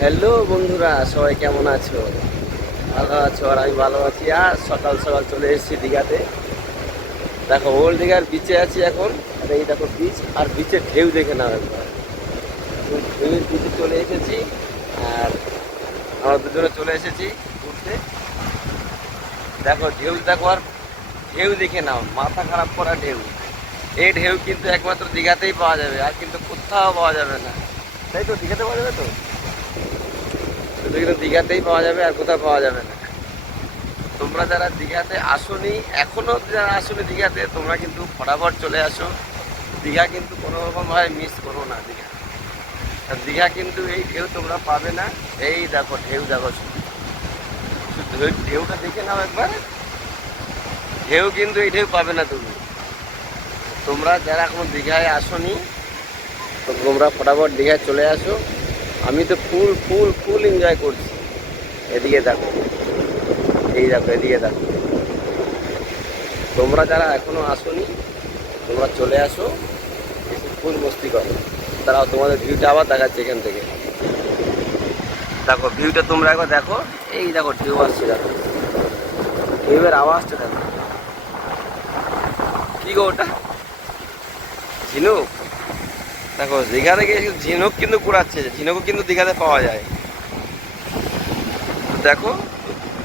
Hello বন্ধুরা, সবাই কেমন আছো? ভালো আছো? আর আমি ভালো আছি। আর সকাল সকাল চলে এসেছি দীঘাতে। দেখো, ওল্ড দীঘার বিচে আছি এখন। আর এই দেখো বিচ, আর বিচের ঢেউ দেখে নাও একবার। ঢেউয়ের বিচে চলে এসেছি। আর আমরা দুজনে চলে এসেছি ঘুরতে। দেখো ঢেউ, দেখো আর ঢেউ দেখে নাও, মাথা খারাপ করা ঢেউ। এই ঢেউ কিন্তু একমাত্র দীঘাতেই পাওয়া যাবে, আর কিন্তু কোথাও পাওয়া যাবে না। তাই তো, দীঘাতে পাওয়া যাবে তো, শুধু কিন্তু দীঘাতেই পাওয়া যাবে, আর কোথাও পাওয়া যাবে না। তোমরা যারা দীঘাতে আসোনি, এখনো যারা আসোনি দীঘাতে, তোমরা কিন্তু ফটাফট চলে আসো। দীঘা কিন্তু কোনো রকমভাবে মিস করো না দীঘা। আর দীঘা কিন্তু এই ঢেউ তোমরা পাবে না। এই দেখো ঢেউ, দেখো শুধু শুধু ঢেউটা দেখে নাও একবার। ঢেউ কিন্তু এই ঢেউ পাবে না তুমি। তোমরা যারা এখনো দীঘায় আসোনি, তো তোমরা ফটাফট দীঘায় চলে আসো। আমি তো ফুল ফুল ফুল এনজয় করছি। এদিকে দেখো, এই দেখো, এদিকে দেখো। তোমরা যারা এখনো আসোনি, তোমরা চলে আসো, এসে ফুল মস্তি করো। তারাও তোমাদের ভিউটা আবার দেখাচ্ছে এখান থেকে। দেখো ভিউটা তোমরা একবার দেখো। এই দেখো ঢেউ আসছে, দেখো ঢেউয়ের আওয়াজটা দেখো। কি গো ওটা? ঝিনুক? দেখো দীঘাতে গিয়ে ঝিনুক কিন্তু কুড়াচ্ছে, ঝিনুকও কিন্তু দীঘাতে পাওয়া যায়। তো দেখো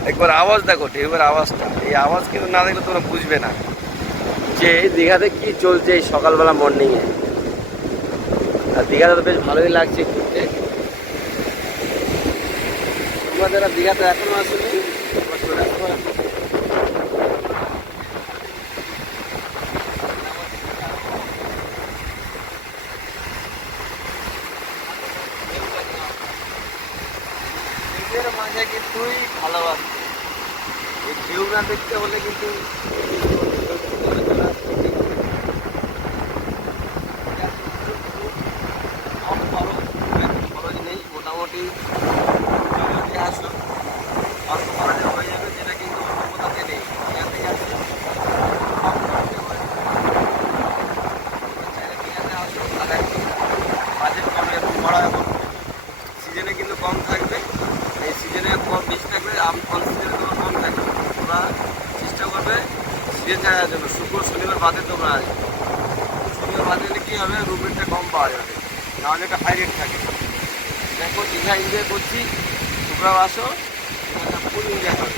একবার আওয়াজ দেখো, ঢেউয়ের আওয়াজটা। এই আওয়াজ কিন্তু না দেখলে তোমরা বুঝবে না যে দীঘাতে কি চলছে এই সকালবেলা মর্নিংয়ে। আর দীঘাতে তো বেশ ভালোই লাগছে ঘুরতে। তোমরা যারা দীঘাতে এখনো আসোনি, তোমরা চলে আসো এখন। ঢেউয়ের মাঝে কিছুই ভালোবাসি। এই ঢেউ না দেখতে হলে কিন্তু কম খরচ, খরচ নেই মোটামুটি। যদি আসো অল্প খরচে হয়ে যাবে, যেটা কিন্তু অন্য কোথাতে নেই। এখান থেকে আসলে কম খরচে হয়ে যাবে। তোমরা চাইলে দীঘাতে আসো, আর একদম বাজেট কমে এবং করা, এবং সিজনে কিন্তু কম থাকবে। এই সিজনে কম বেশি থাকবে, অন সিজনে তোমার কম থাকবে। তোমরা চেষ্টা করবে সিজন ছাড়ার জন্য। শুক্র শনিবার বাদে তোমরা আসবে। শনিবার বাদে গেলে কী হবে, রুম রেটটা কম পাওয়া যাবে, নাহলে একটা হাই রেট থাকে। দেখো দীঘা এনজয় করছি, তোমরাও আসো, ফুল এনজয় করো।